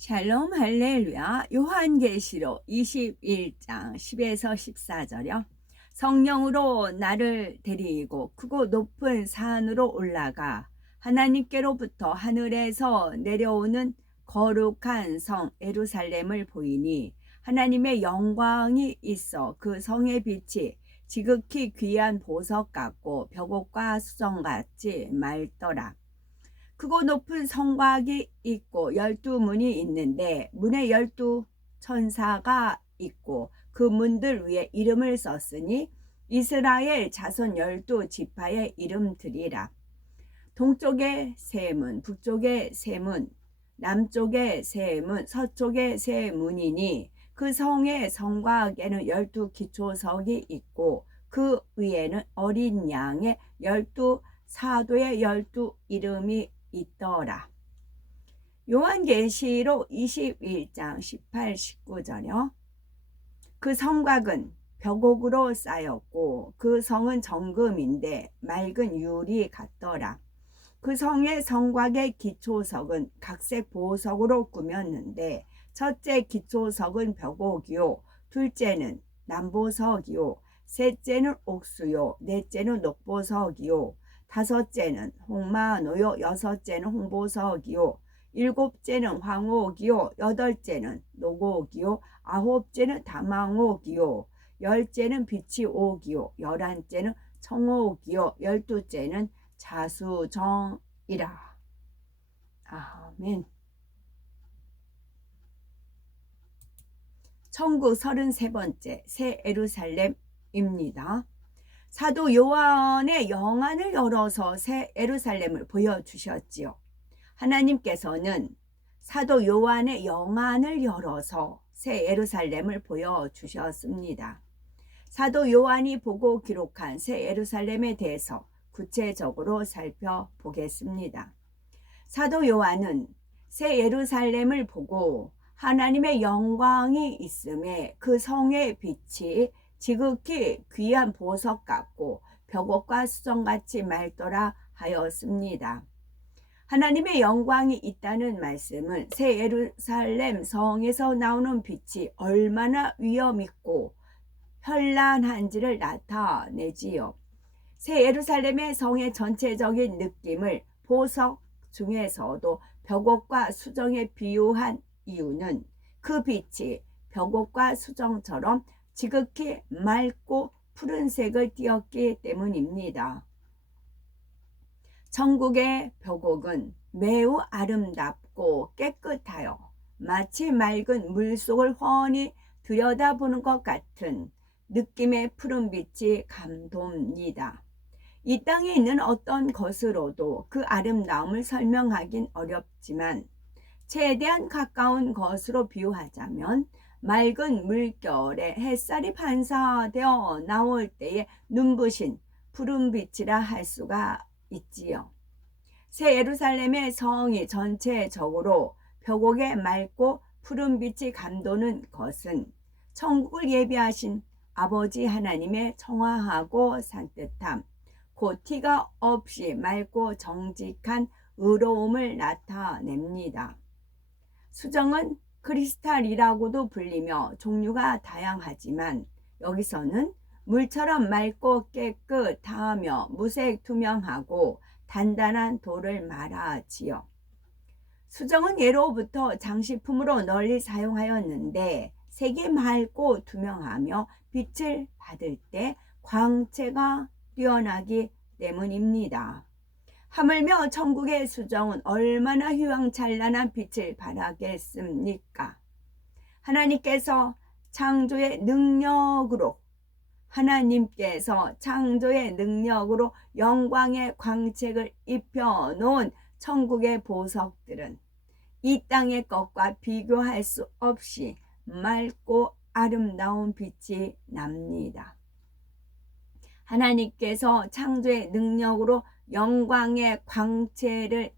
샬롬 할렐루야. 요한계시록 21장 10에서 14절이요. 성령으로 나를 데리고 크고 높은 산으로 올라가 하나님께로부터 하늘에서 내려오는 거룩한 성 예루살렘을 보이니 하나님의 영광이 있어 그 성의 빛이 지극히 귀한 보석 같고 벽옥과 수정같이 맑더라. 크고 높은 성곽이 있고 12문이 있는데 문에 12천사가 있고 그 문들 위에 이름을 썼으니 이스라엘 자손 12지파의 이름들이라. 동쪽에 세 문, 북쪽에 세 문, 남쪽에 세 문, 서쪽에 세 문이니 그 성의 성곽에는 12기초석이 있고 그 위에는 어린 양의 12사도의 12이름이 있더라. 요한계시록 21장 18, 19절이요. 그 성곽은 벽옥으로 쌓였고 그 성은 정금인데 맑은 유리 같더라. 그 성의 성곽의 기초석은 각색 보석으로 꾸몄는데 첫째 기초석은 벽옥이요, 둘째는 남보석이요, 셋째는 옥수요, 넷째는 녹보석이요, 다섯째는 홍마노요, 여섯째는 홍보석이요, 일곱째는 황옥이요, 여덟째는 녹옥이요, 아홉째는 다망옥이요, 열째는 비치옥이요, 열한째는 청옥이요, 열두째는 자수정이라. 아멘. 천국 33번째 새 예루살렘입니다. 사도 요한의 영안을 열어서 새 예루살렘을 보여주셨지요. 하나님께서는 사도 요한의 영안을 열어서 새 예루살렘을 보여주셨습니다. 사도 요한이 보고 기록한 새 예루살렘에 대해서 구체적으로 살펴보겠습니다. 사도 요한은 새 예루살렘을 보고 하나님의 영광이 있음에 그 성의 빛이 지극히 귀한 보석 같고 벽옥과 수정같이 맑더라 하였습니다. 하나님의 영광이 있다는 말씀은 새 예루살렘 성에서 나오는 빛이 얼마나 위엄있고 현란한지를 나타내지요. 새 예루살렘의 성의 전체적인 느낌을 보석 중에서도 벽옥과 수정에 비유한 이유는 그 빛이 벽옥과 수정처럼 지극히 맑고 푸른색을 띠었기 때문입니다. 천국의 벽옥은 매우 아름답고 깨끗하여 마치 맑은 물속을 훤히 들여다보는 것 같은 느낌의 푸른빛이 감돕니다. 이 땅에 있는 어떤 것으로도 그 아름다움을 설명하긴 어렵지만 최대한 가까운 것으로 비유하자면 맑은 물결에 햇살이 반사되어 나올 때의 눈부신 푸른빛이라 할 수가 있지요. 새 예루살렘의 성이 전체적으로 벽옥에 맑고 푸른빛이 감도는 것은 천국을 예비하신 아버지 하나님의 청아하고 산뜻함, 곧 티가 없이 맑고 정직한 의로움을 나타냅니다. 수정은 크리스탈이라고도 불리며 종류가 다양하지만 여기서는 물처럼 맑고 깨끗하며 무색 투명하고 단단한 돌을 말하지요. 수정은 예로부터 장식품으로 널리 사용하였는데 색이 맑고 투명하며 빛을 받을 때 광채가 뛰어나기 때문입니다. 하물며 천국의 수정은 얼마나 휘황찬란한 빛을 발하겠습니까? 하나님께서 창조의 능력으로 영광의 광채를 입혀놓은 천국의 보석들은 이 땅의 것과 비교할 수 없이 맑고 아름다운 빛이 납니다. 하나님께서 창조의 능력으로 영광의 광택을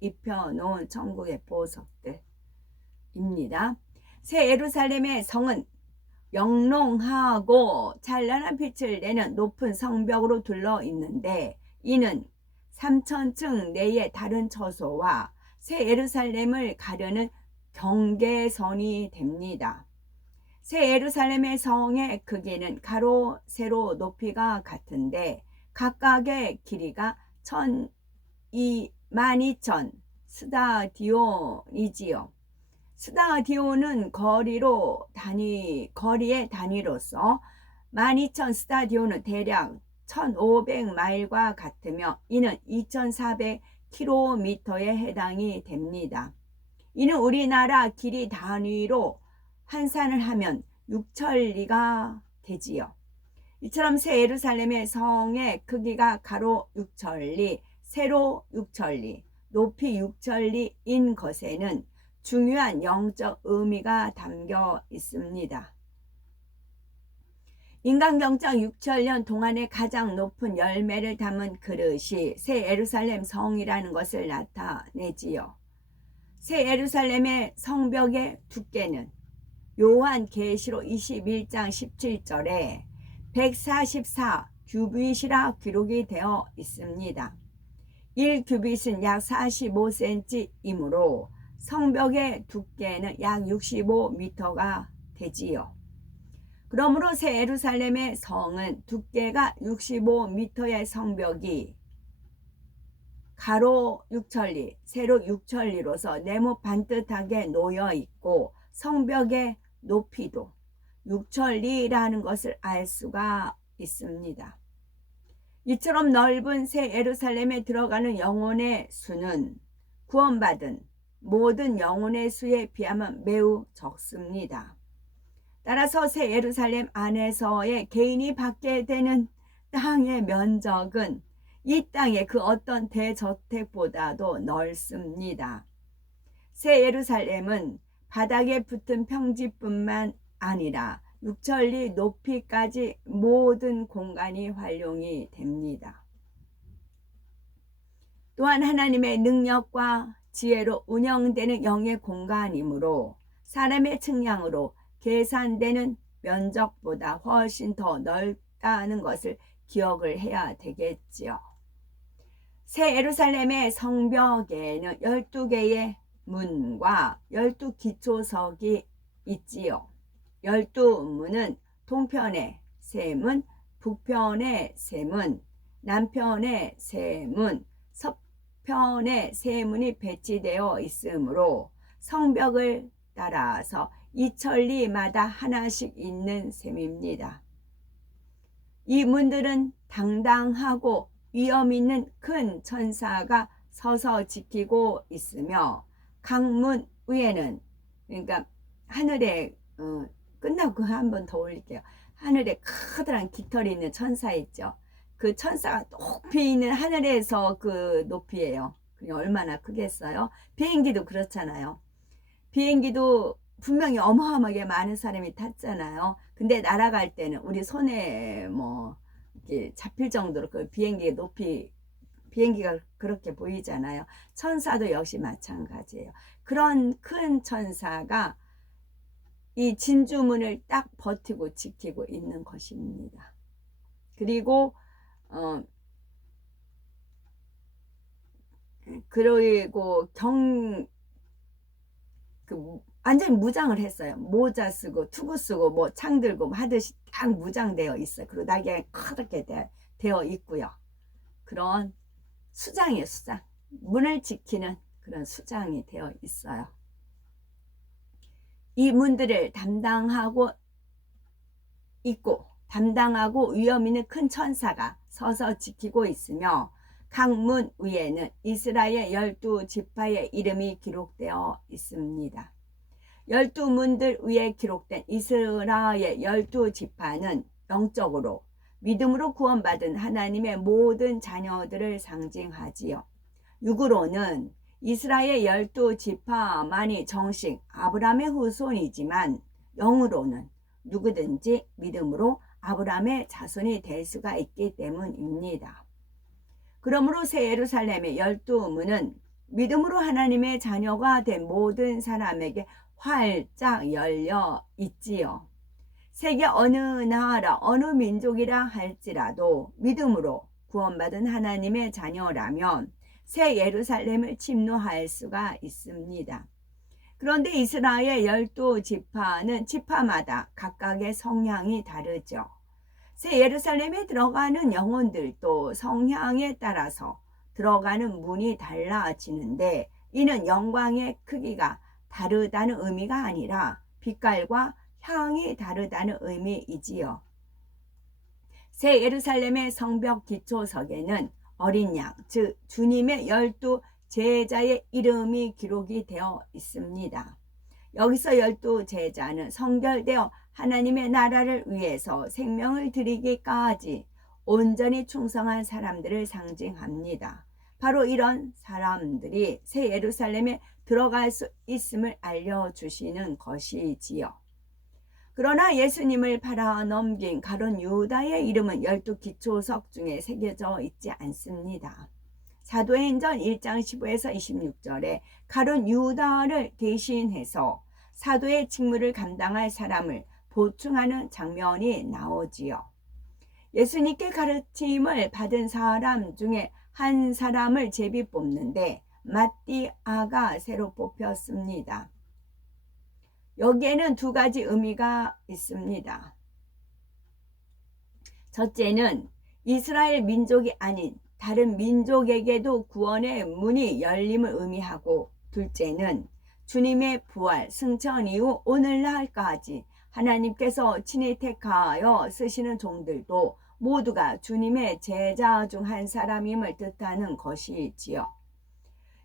입혀놓은 천국의 보석들입니다. 새 예루살렘의 성은 영롱하고 찬란한 빛을 내는 높은 성벽으로 둘러 있는데 이는 3,000층 내의 다른 처소와 새 예루살렘을 가르는 경계선이 됩니다. 새 예루살렘의 성의 크기는 가로 세로 높이가 같은데 각각의 길이가 12,000 스타디온이지요. 스타디온은 거리의 단위로서 12,000 스타디온은 대략 1,500마일과 같으며 이는 2,400km에 해당이 됩니다. 이는 우리나라 길이 단위로 환산을 하면 6천리가 되지요. 이처럼 새 예루살렘의 성의 크기가 가로 6천리, 세로 6천리, 높이 6천리인 것에는 중요한 영적 의미가 담겨 있습니다. 인간경장 6천년 동안의 가장 높은 열매를 담은 그릇이 새 예루살렘 성이라는 것을 나타내지요. 새 예루살렘의 성벽의 두께는 요한계시록 21장 17절에 144 규빗이라 기록이 되어 있습니다. 1규빗은 약 45cm이므로 성벽의 두께는 약 65m가 되지요. 그러므로 새 예루살렘의 성은 두께가 65m의 성벽이 가로 6천리, 세로 6천리로서 네모 반듯하게 놓여 있고 성벽의 높이도 6천리라는 것을 알 수가 있습니다. 이처럼 넓은 새 예루살렘에 들어가는 영혼의 수는 구원받은 모든 영혼의 수에 비하면 매우 적습니다. 따라서 새 예루살렘 안에서의 개인이 받게 되는 땅의 면적은 이 땅의 그 어떤 대저택보다도 넓습니다. 새 예루살렘은 바닥에 붙은 평지뿐만 아니라 6천리 높이까지 모든 공간이 활용이 됩니다. 또한 하나님의 능력과 지혜로 운영되는 영의 공간이므로 사람의 측량으로 계산되는 면적보다 훨씬 더 넓다는 것을 기억을 해야 되겠지요. 새 예루살렘의 성벽에는 12개의 문과 12기초석이 있지요. 12문은 동편의 세 문, 북편의 세 문, 남편의 세 문, 서편의 세 문이 배치되어 있으므로 성벽을 따라서 이 천리마다 하나씩 있는 셈입니다. 이 문들은 당당하고 위엄 있는 큰 천사가 서서 지키고 있으며 각 문 위에는, 그러니까 하늘에 끝나고 그거 한 번 더 올릴게요. 하늘에 커다란 깃털이 있는 천사 있죠. 그 천사가 높이 있는 하늘에서 그 높이예요. 얼마나 크겠어요? 비행기도 그렇잖아요. 비행기도 분명히 어마어마하게 많은 사람이 탔잖아요. 근데 날아갈 때는 우리 손에 뭐 이렇게 잡힐 정도로 그 비행기의 높이, 비행기가 그렇게 보이잖아요. 천사도 역시 마찬가지예요. 그런 큰 천사가 이 진주문을 딱 버티고 지키고 있는 것입니다. 그리고 완전히 무장을 했어요. 모자 쓰고 투구 쓰고 뭐 창 들고 뭐 하듯이 딱 무장되어 있어요. 그리고 날개가 커렇게 되어 있고요. 그런 수장이에요, 수장. 문을 지키는 그런 수장이 되어 있어요. 이 문들을 담당하고 위엄 있는 큰 천사가 서서 지키고 있으며 각 문 위에는 이스라엘 12지파의 이름이 기록되어 있습니다. 12문들 위에 기록된 이스라엘 12지파는 영적으로 믿음으로 구원받은 하나님의 모든 자녀들을 상징하지요. 육으로는 이스라엘 12지파만이 정식 아브라함의 후손이지만 영으로는 누구든지 믿음으로 아브라함의 자손이 될 수가 있기 때문입니다. 그러므로 새 예루살렘의 12문은 믿음으로 하나님의 자녀가 된 모든 사람에게 활짝 열려 있지요. 세계 어느 나라 어느 민족이라 할지라도 믿음으로 구원받은 하나님의 자녀라면 새 예루살렘을 침노할 수가 있습니다. 그런데 이스라엘 12지파는 지파마다 각각의 성향이 다르죠. 새 예루살렘에 들어가는 영혼들도 성향에 따라서 들어가는 문이 달라지는데, 이는 영광의 크기가 다르다는 의미가 아니라 빛깔과 향이 다르다는 의미이지요. 새 예루살렘의 성벽 기초석에는 어린 양, 즉 주님의 12 제자의 이름이 기록이 되어 있습니다. 여기서 12 제자는 성결되어 하나님의 나라를 위해서 생명을 드리기까지 온전히 충성한 사람들을 상징합니다. 바로 이런 사람들이 새 예루살렘에 들어갈 수 있음을 알려주시는 것이지요. 그러나 예수님을 팔아넘긴 가룟 유다의 이름은 12 기초석 중에 새겨져 있지 않습니다. 사도행전 1장 15에서 26절에 가룟 유다를 대신해서 사도의 직무를 감당할 사람을 보충하는 장면이 나오지요. 예수님께 가르침을 받은 사람 중에 한 사람을 제비 뽑는데 마띠아가 새로 뽑혔습니다. 여기에는 두 가지 의미가 있습니다. 첫째는 이스라엘 민족이 아닌 다른 민족에게도 구원의 문이 열림을 의미하고, 둘째는 주님의 부활, 승천 이후 오늘날까지 하나님께서 친히 택하여 쓰시는 종들도 모두가 주님의 제자 중 한 사람임을 뜻하는 것이지요.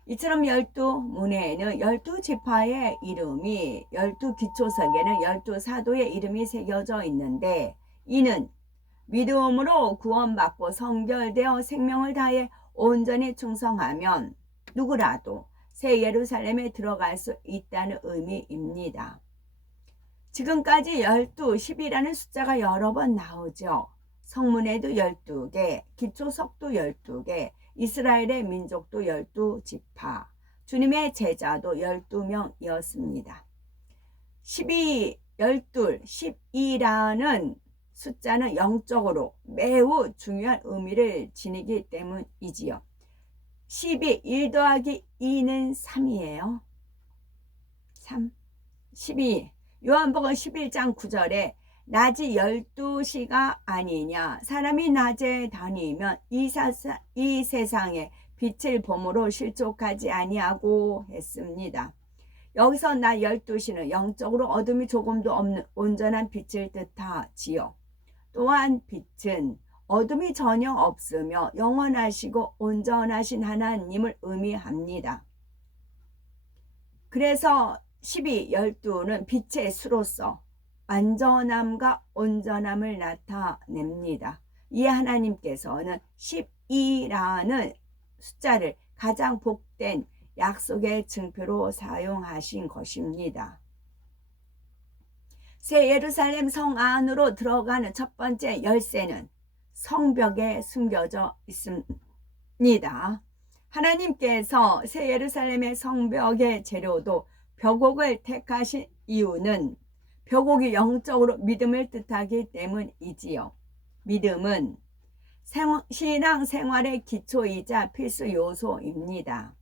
이처럼 12문에는 12지파의 이름이, 12기초석에는 12사도의 이름이 새겨져 있는데, 이는 믿음으로 구원받고 성결되어 생명을 다해 온전히 충성하면 누구라도 새 예루살렘에 들어갈 수 있다는 의미입니다. 지금까지 12, 10이라는 숫자가 여러 번 나오죠. 성문에도 12개, 기초석도 12개, 이스라엘의 민족도 12지파, 주님의 제자도 12명이었습니다. 12, 12, 12라는 숫자는 영적으로 매우 중요한 의미를 지니기 때문이지요. 12, 1 더하기 2는 3이에요. 3, 12. 요한복음 11장 9절에 낮이 12시가 아니냐, 사람이 낮에 다니면 이 세상에 빛을 봄으로 실족하지 아니하고 했습니다. 여기서 낮 12시는 영적으로 어둠이 조금도 없는 온전한 빛을 뜻하지요. 또한 빛은 어둠이 전혀 없으며 영원하시고 온전하신 하나님을 의미합니다. 그래서 12, 12는 빛의 수로서 완전함과 온전함을 나타냅니다. 이 하나님께서는 12라는 숫자를 가장 복된 약속의 증표로 사용하신 것입니다. 새 예루살렘 성 안으로 들어가는 첫 번째 열쇠는 성벽에 숨겨져 있습니다. 하나님께서 새 예루살렘의 성벽의 재료도 벽옥을 택하신 이유는 벽옥이 영적으로 믿음을 뜻하기 때문이지요. 믿음은 신앙 생활의 기초이자 필수 요소입니다.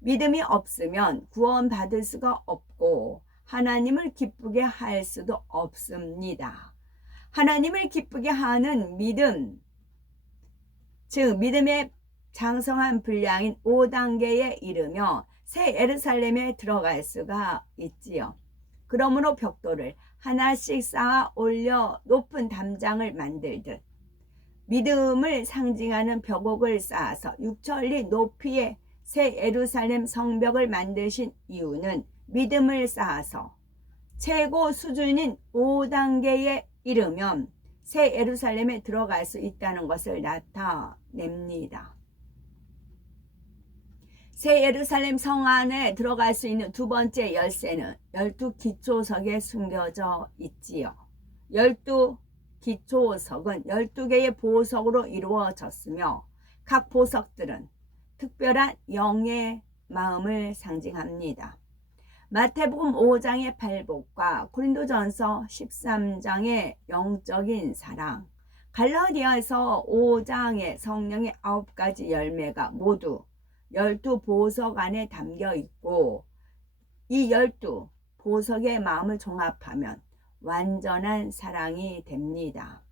믿음이 없으면 구원받을 수가 없고 하나님을 기쁘게 할 수도 없습니다. 하나님을 기쁘게 하는 믿음, 즉 믿음의 장성한 분량인 5단계에 이르며 새 예루살렘에 들어갈 수가 있지요. 그러므로 벽돌을 하나씩 쌓아 올려 높은 담장을 만들듯 믿음을 상징하는 벽옥을 쌓아서 6천리 높이의 새 예루살렘 성벽을 만드신 이유는 믿음을 쌓아서 최고 수준인 5단계에 이르면 새 예루살렘에 들어갈 수 있다는 것을 나타냅니다. 새 예루살렘 성 안에 들어갈 수 있는 두 번째 열쇠는 12기초석에 숨겨져 있지요. 12기초석은 12개의 보석으로 이루어졌으며 각 보석들은 특별한 영의 마음을 상징합니다. 마태복음 5장의 팔복과 고린도전서 13장의 영적인 사랑, 갈라디아서 5장의 성령의 9가지 열매가 모두 12보석 안에 담겨 있고, 이 12보석의 마음을 종합하면 완전한 사랑이 됩니다.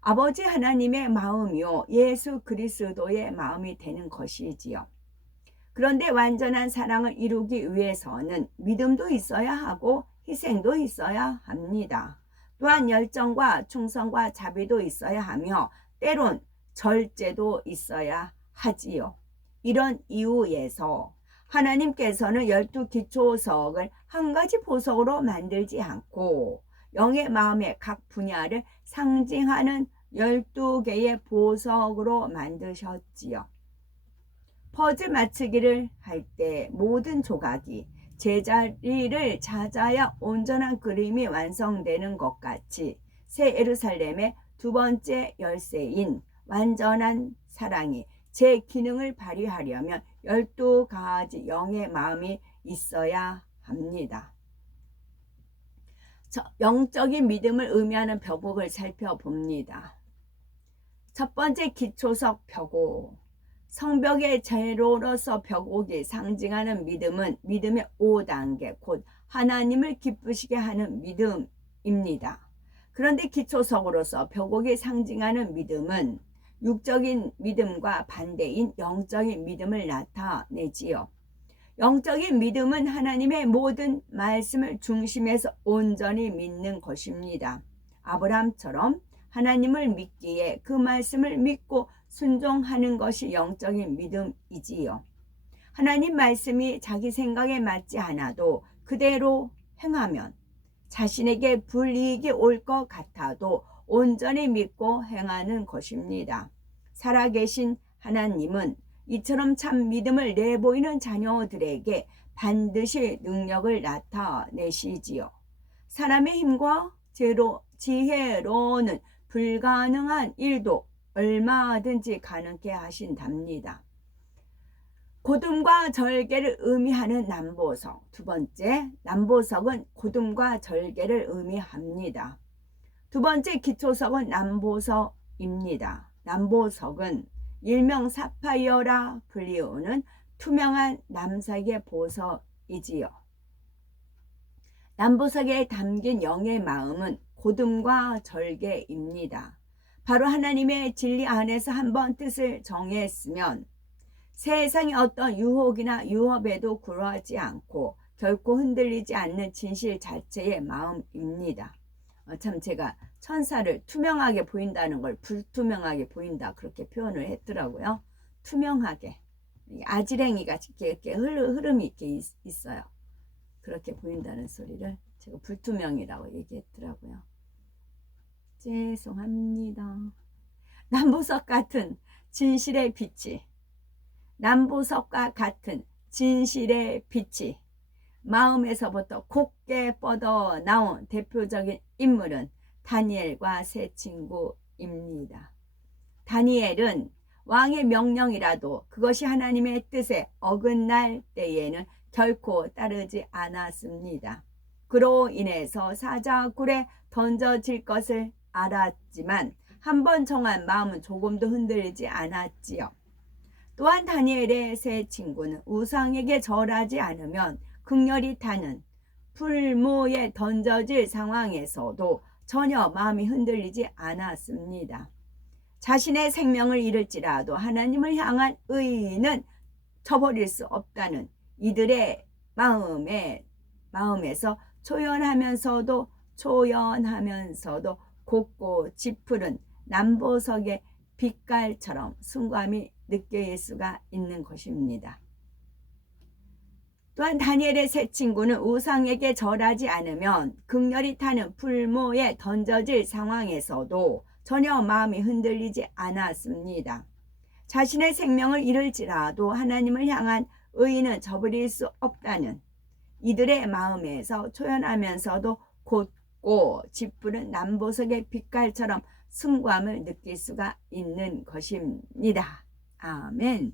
아버지 하나님의 마음이요 예수 그리스도의 마음이 되는 것이지요. 그런데 완전한 사랑을 이루기 위해서는 믿음도 있어야 하고 희생도 있어야 합니다. 또한 열정과 충성과 자비도 있어야 하며 때론 절제도 있어야 하지요. 이런 이유에서 하나님께서는 12기초석을 한 가지 보석으로 만들지 않고 영의 마음의 각 분야를 상징하는 12개의 보석으로 만드셨지요. 퍼즐 맞추기를 할 때 모든 조각이 제자리를 찾아야 온전한 그림이 완성되는 것 같이 새 예루살렘의 두 번째 열쇠인 완전한 사랑이 제 기능을 발휘하려면 12가지 영의 마음이 있어야 합니다. 영적인 믿음을 의미하는 벽곡을 살펴봅니다. 첫 번째 기초석 벽곡. 성벽의 제로로서 벽곡이 상징하는 믿음은 믿음의 5단계, 곧 하나님을 기쁘시게 하는 믿음입니다. 그런데 기초석으로서 벽곡이 상징하는 믿음은 육적인 믿음과 반대인 영적인 믿음을 나타내지요. 영적인 믿음은 하나님의 모든 말씀을 중심에서 온전히 믿는 것입니다. 아브라함처럼 하나님을 믿기에 그 말씀을 믿고 순종하는 것이 영적인 믿음이지요. 하나님 말씀이 자기 생각에 맞지 않아도 그대로 행하면 자신에게 불이익이 올 것 같아도 온전히 믿고 행하는 것입니다. 살아계신 하나님은 이처럼 참 믿음을 내보이는 자녀들에게 반드시 능력을 나타내시지요. 사람의 힘과 지혜로는 불가능한 일도 얼마든지 가능케 하신답니다. 고둠과 절개를 의미하는 남보석. 두 번째, 남보석은 고둠과 절개를 의미합니다. 두 번째 기초석은 남보석입니다. 남보석은 일명 사파이어라 불리우는 투명한 남색의 보석이지요. 남보석에 담긴 영의 마음은 고둠과 절개입니다. 바로 하나님의 진리 안에서 한번 뜻을 정했으면 세상의 어떤 유혹이나 유업에도 굴하지 않고 결코 흔들리지 않는 진실 자체의 마음입니다. 참 제가 천사를 투명하게 보인다는 걸 불투명하게 보인다 그렇게 표현을 했더라고요. 투명하게. 아지랭이가 이렇게 흐름이 이렇게 있어요. 그렇게 보인다는 소리를 제가 불투명이라고 얘기했더라고요. 죄송합니다. 남보석 같은 진실의 빛이, 남보석과 같은 진실의 빛이 마음에서부터 곱게 뻗어 나온 대표적인 인물은 다니엘과 세 친구입니다. 다니엘은 왕의 명령이라도 그것이 하나님의 뜻에 어긋날 때에는 결코 따르지 않았습니다. 그로 인해서 사자굴에 던져질 것을 알았지만 한번 정한 마음은 조금도 흔들리지 않았지요. 또한 다니엘의 세 친구는 우상에게 절하지 않으면 극렬히 타는 풀무에 던져질 상황에서도 전혀 마음이 흔들리지 않았습니다. 자신의 생명을 잃을지라도 하나님을 향한 의의는 저버릴 수 없다는 이들의 마음에서 초연하면서도 곱고 짙푸른 남보석의 빛깔처럼 순감이 느껴질 수가 있는 것입니다. 또한 다니엘의 세 친구는 우상에게 절하지 않으면 극렬히 타는 풀무에 던져질 상황에서도 전혀 마음이 흔들리지 않았습니다. 자신의 생명을 잃을지라도 하나님을 향한 의의는 저버릴 수 없다는 이들의 마음에서 초연하면서도 곧고 짙푸른 남보석의 빛깔처럼 순감을 느낄 수가 있는 것입니다. 아멘.